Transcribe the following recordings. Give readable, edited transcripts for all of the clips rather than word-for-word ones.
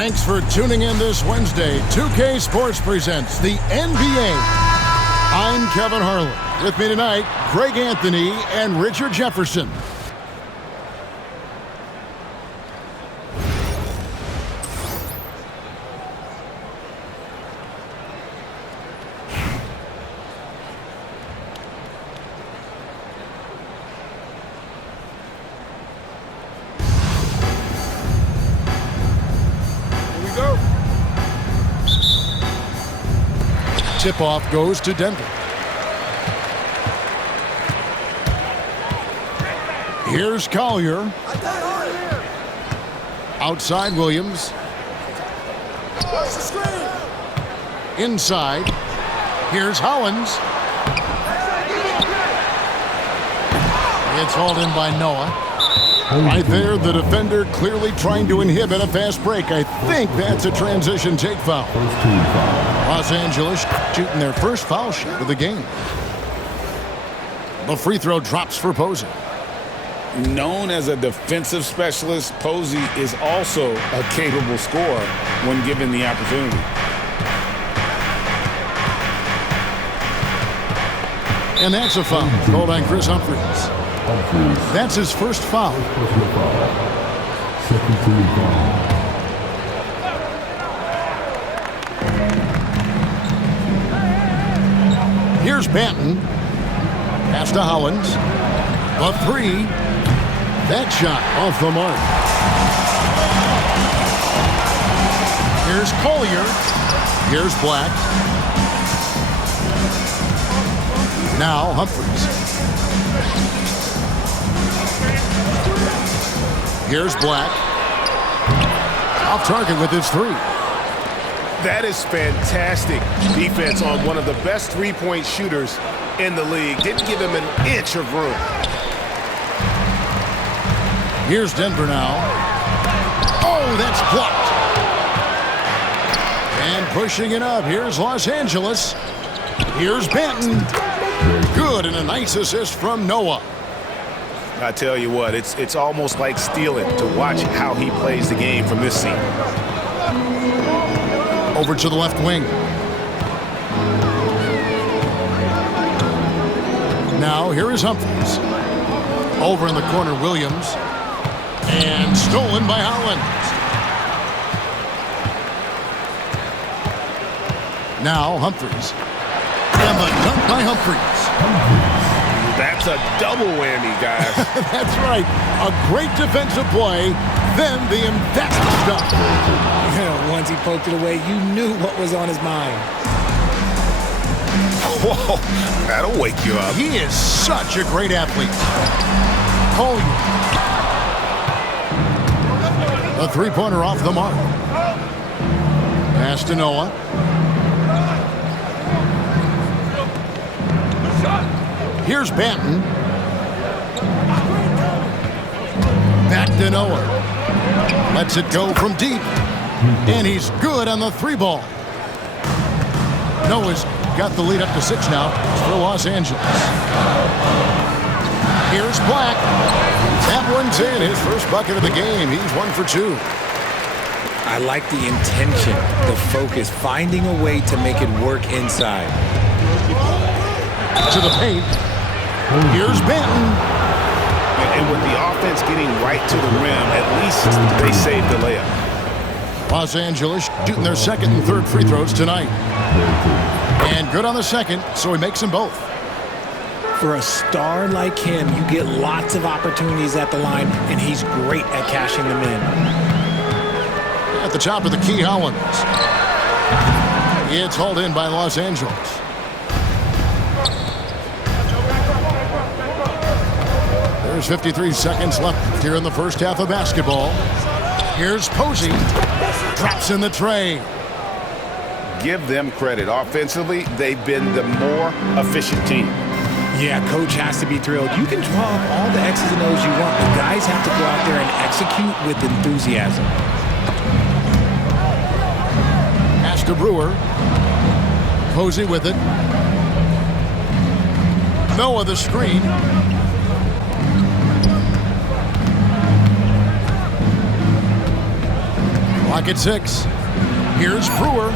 Thanks for tuning in this Wednesday. 2K Sports presents the NBA. I'm Kevin Harlan. With me tonight, Greg Anthony and Richard Jefferson. Tip-off goes to Denver. Here's Collier. Outside Williams. Inside. Here's Hollins. It's hauled in by Noah. Right there, the defender clearly trying to inhibit a fast break. I think that's a transition take foul. Los Angeles shooting their first foul shot of the game. The free throw drops for Posey. Known as a defensive specialist, Posey is also a capable scorer when given the opportunity. And that's a foul called on Chris Humphries. That's his first foul. Here's Banton. Pass to Hollins. A three. That shot off the mark. Here's Collier. Here's Black. Now Humphries. Here's Black. Off target with his three. That is fantastic defense on one of the best three-point shooters in the league. Didn't give him an inch of room. Here's Denver now. Oh, that's blocked. And pushing it up. Here's Los Angeles. Here's Banton. Good, and a nice assist from Noah. I tell you what, it's almost like stealing to watch how he plays the game from this seat. Over to the left wing. Now here is Humphries. Over in the corner, Williams. And stolen by Hollins. Now Humphries. And the dunk by Humphries. That's a double whammy, guys. That's right. A great defensive play, then the emphatic stuff. Once he poked it away, you knew what was on his mind. Whoa, that'll wake you up. He is such a great athlete. Collier. A three-pointer off the mark. Pass to Noah. Here's Banton. Back to Noah. Lets it go from deep. And he's good on the three ball. Noah's got the lead up to 6 now for Los Angeles. Here's Black. That one's in. His first bucket of the game. He's 1 for 2. I like the intention, the focus, finding a way to make it work inside. To the paint. Here's Banton. And with the offense getting right to the rim, at least they saved the layup. Los Angeles shooting their second and third free throws tonight. And good on the second, so he makes them both. For a star like him, you get lots of opportunities at the line, and he's great at cashing them in. At the top of the key, Hollins. It's hauled in by Los Angeles. There's 53 seconds left here in the first half of basketball. Here's Posey. Drops in the tray. Give them credit. Offensively, they've been the more efficient team. Yeah, coach has to be thrilled. You can draw up all the X's and O's you want, but guys have to go out there and execute with enthusiasm. Pass to Brewer. Posey with it. Noah the screen. Clock at 6. Here's Brewer.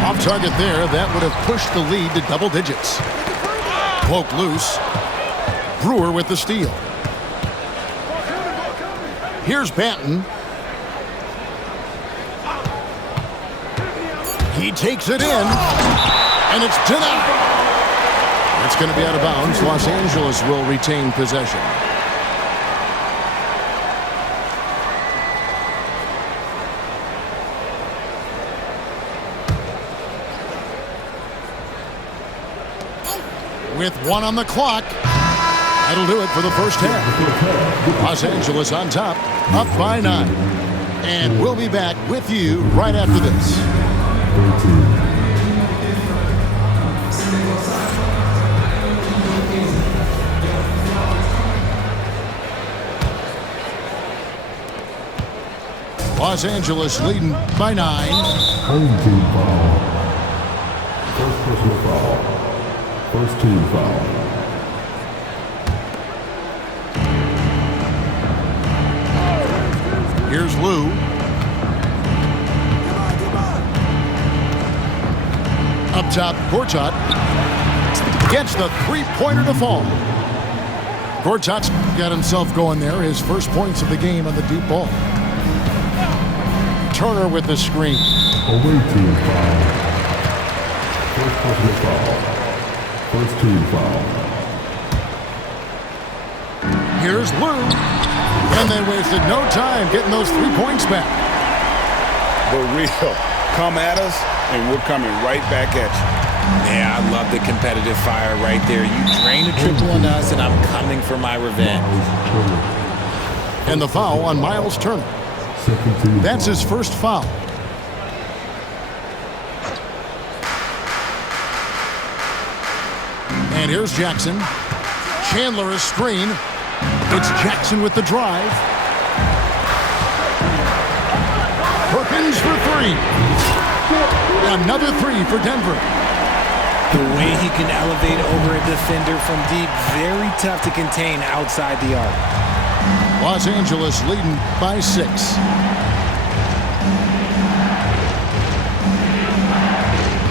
Off target there. That would have pushed the lead to double digits. Poke loose. Brewer with the steal. Here's Banton. He takes it in, and it's denied. It's going to be out of bounds. Los Angeles will retain possession. With 1 on the clock, that'll do it for the first half. Los Angeles on top, up by 9. And we'll be back with you right after this. Los Angeles leading by 9. Home team foul. First personal foul. First team foul. Here's Lou. Up top, Gortat gets the three-pointer to fall. Gortat's got himself going there. His first points of the game on the deep ball. Turner with the screen. Away team foul. First personal foul. First team foul. Here's Lou. And they wasted no time getting those 3 points back. The real. Come at us, and we're coming right back at you. Yeah, I love the competitive fire right there. You drain a triple on us, and I'm coming for my revenge. And the foul on Miles Turner. That's his first foul. And here's Jackson. Chandler a screen. It's Jackson with the drive. Perkins for 3. Another 3 for Denver. The way he can elevate over a defender from deep, very tough to contain outside the arc. Los Angeles leading by 6.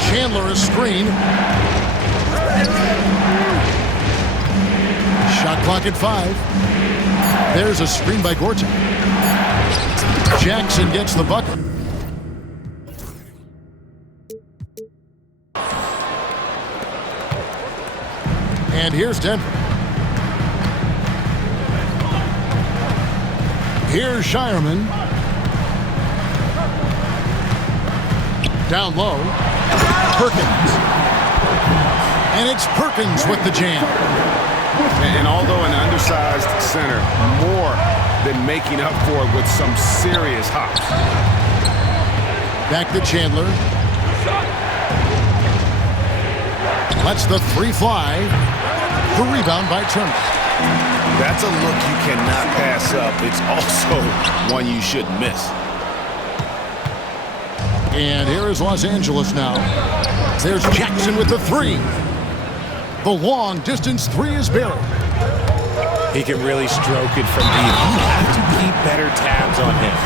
Chandler a screen. Shot clock at 5. There's a screen by Gortat. Jackson gets the bucket. And here's Denver. Here's Shireman. Down low. Perkins. And it's Perkins with the jam. And although an undersized center, more than making up for it with some serious hops. Back to Chandler. Lets the 3 fly. The rebound by Turner. That's a look you cannot pass up. It's also one you shouldn't miss. And here is Los Angeles now. There's Jackson with the 3. The long distance 3 is buried. He can really stroke it from deep. You have to keep better tabs on him.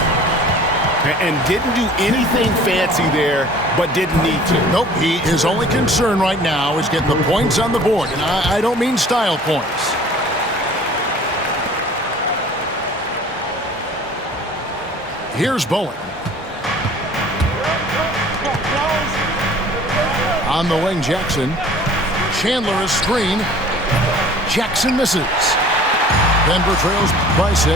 And didn't do anything fancy there, but didn't need to. Nope, his only concern right now is getting the points on the board. And I don't mean style points. Here's Bowen. On the wing, Jackson. Chandler a screen. Jackson misses. Denver trails by 6.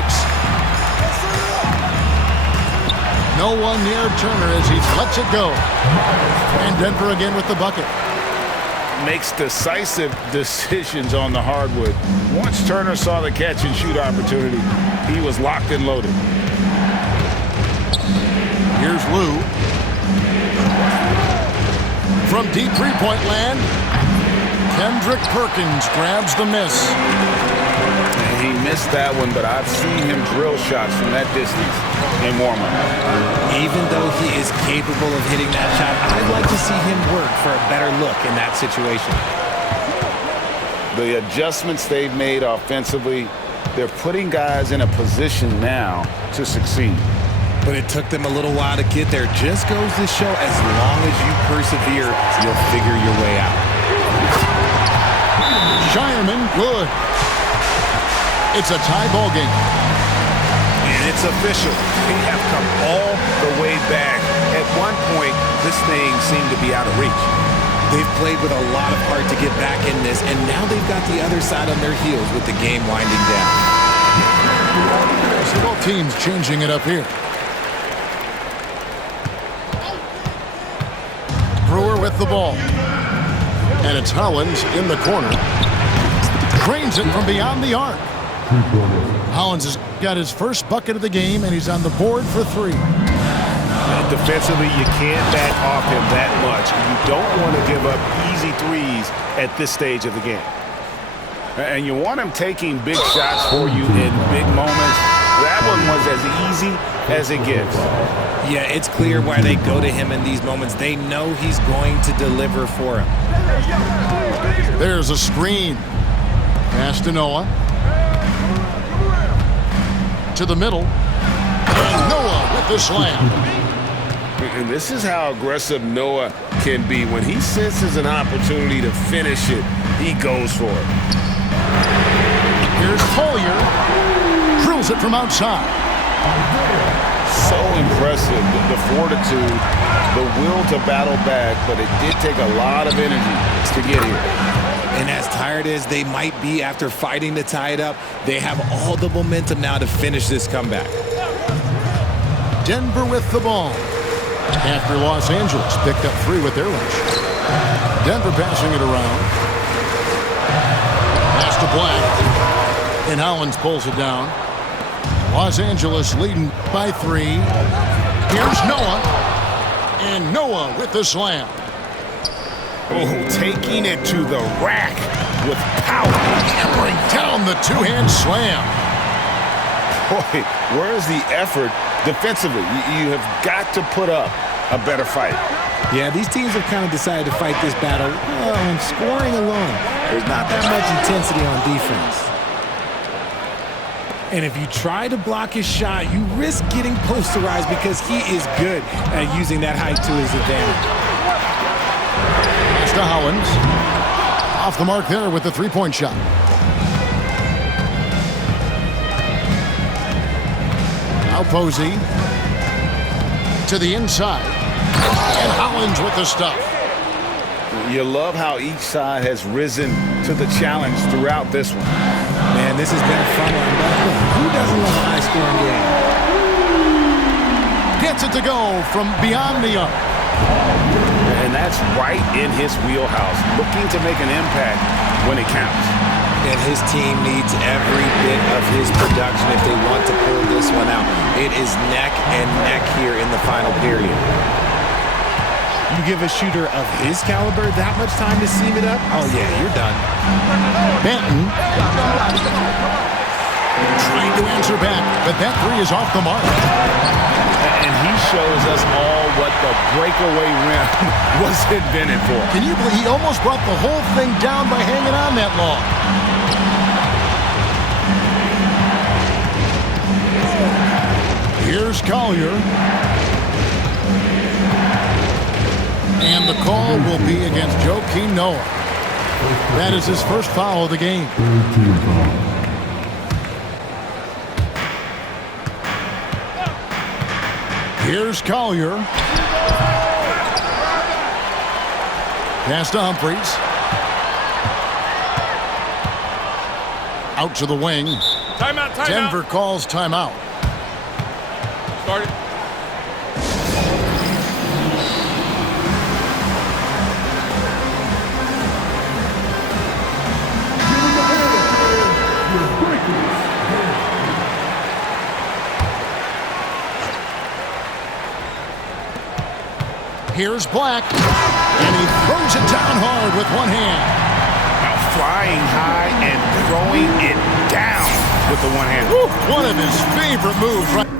No one near Turner as he lets it go. And Denver again with the bucket. Makes decisive decisions on the hardwood. Once Turner saw the catch and shoot opportunity, he was locked and loaded. Here's Lou. From deep three-point land, Kendrick Perkins grabs the miss. He missed that one, but I've seen him drill shots from that distance in warm-up. Even though he is capable of hitting that shot, I'd like to see him work for a better look in that situation. The adjustments they've made offensively, they're putting guys in a position now to succeed. But it took them a little while to get there. Just goes to show, as long as you persevere, you'll figure your way out. Shireman, good. It's a tie ball game. And it's official. They have come all the way back. At one point, this thing seemed to be out of reach. They've played with a lot of heart to get back in this, and now they've got the other side on their heels with the game winding down. So both teams changing it up here. Brewer with the ball. And it's Hollins in the corner. Cranes it from beyond the arc. Hollins has got his first bucket of the game, and he's on the board for 3. And defensively, you can't back off him that much. You don't want to give up easy threes at this stage of the game. And you want him taking big shots for you in big moments. That one was as easy as it gets. Yeah, it's clear why they go to him in these moments. They know he's going to deliver for them. There's a screen. Pass to Noah. To the middle. And Noah with the slam. And this is how aggressive Noah can be. When he senses an opportunity to finish it, he goes for it. Here's Collier. Drills it from outside. So impressive, the fortitude, the will to battle back, but it did take a lot of energy to get here. And as tired as they might be after fighting to tie it up, they have all the momentum now to finish this comeback. Denver with the ball. After Los Angeles picked up 3 with their rush. Denver passing it around. Pass to Black. And Hollins pulls it down. Los Angeles leading by 3. Here's Noah. And Noah with the slam. Oh, taking it to the rack with power. Hammering down the two-hand slam. Boy, where's the effort defensively? You have got to put up a better fight. Yeah, these teams have kind of decided to fight this battle on scoring alone. There's not that much intensity on defense. And if you try to block his shot, you risk getting posterized because he is good at using that height to his advantage. It's to Hollins. Off the mark there with the three-point shot. Now Posey to the inside. And Hollins with the stuff. You love how each side has risen to the challenge throughout this one. Man, this has been a fun one. Who doesn't love a high-scoring game? Gets it to go from beyond the arc. And that's right in his wheelhouse, looking to make an impact when it counts. And his team needs every bit of his production if they want to pull this one out. It is neck and neck here in the final period. You give a shooter of his caliber that much time to seam it up? Oh, yeah, you're done. Benton trying to answer back, but that 3 is off the mark. And he shows us all what the breakaway rim was invented for. Can you believe he almost brought the whole thing down by hanging on that long? Here's Collier. And the call will be against Joakim Noah. That is his first foul of the game. Here's Collier. Pass to Humphries. Out to the wing. Timeout, timeout. Denver calls timeout. Start it. Here's Black, and he throws it down hard with one hand. Now flying high and throwing it down with the one hand. Woo, one of his favorite moves. Right.